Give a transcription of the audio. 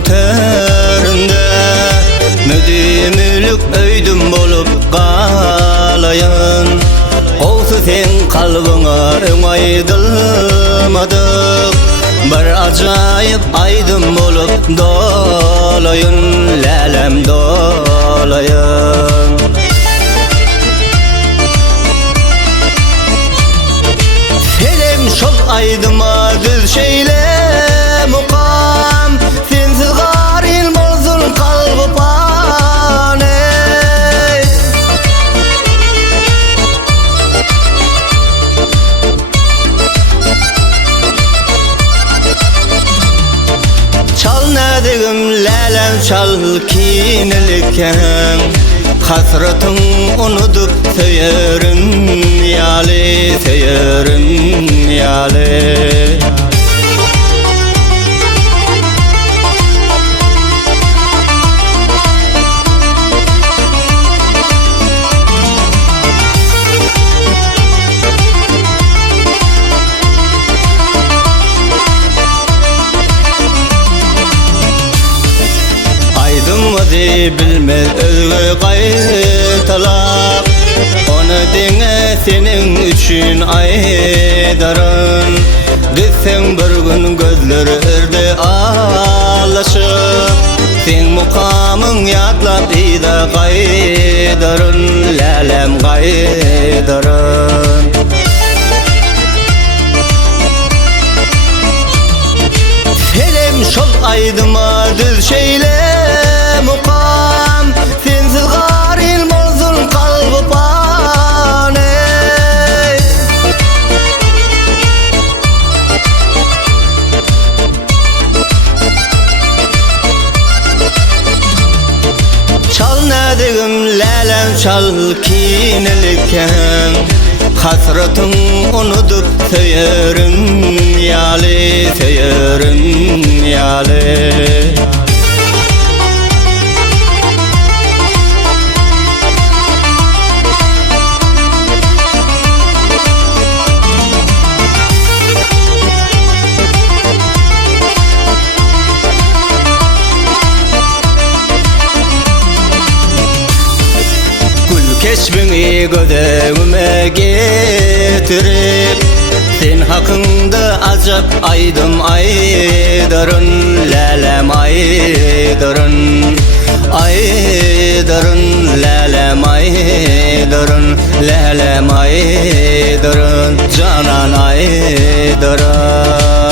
terinde müdümülük öydüm bolup kalayın. Olsa sen kalbına öňaýdylmadyk, bir acayip aydın bolup dolayın, lälem dolayın. Senem şol aydyma düz şeýle mukam, sensiz garil bolsun kalby pane. Çal nädigim lälem çal kiniliken, hasratyň unutup söýerin ýaly, söýerin ýaly. Bilmez özgü gaýtalap, onu diňe senin üçün aýdaryn. Gitseň bir gün gözleri erde allaşyp, sen mukamyň ýatlap ýa-da gaýdaryn, lälem gaýdaryn. Senem şol aýdyma düz şeýle mukam, sensiz garil bolsun kalby pane. Çal nädigim lälem çal kiniliken, hasratyň unutup söýerin ýaly, söýerin ýaly. Keşbini gödegime getirip, sen hakynda ajap aydym aýdaryn, lälem aýdaryn, aýdaryn, lälem aýdaryn, lälem aýdaryn, janan aýdaryn.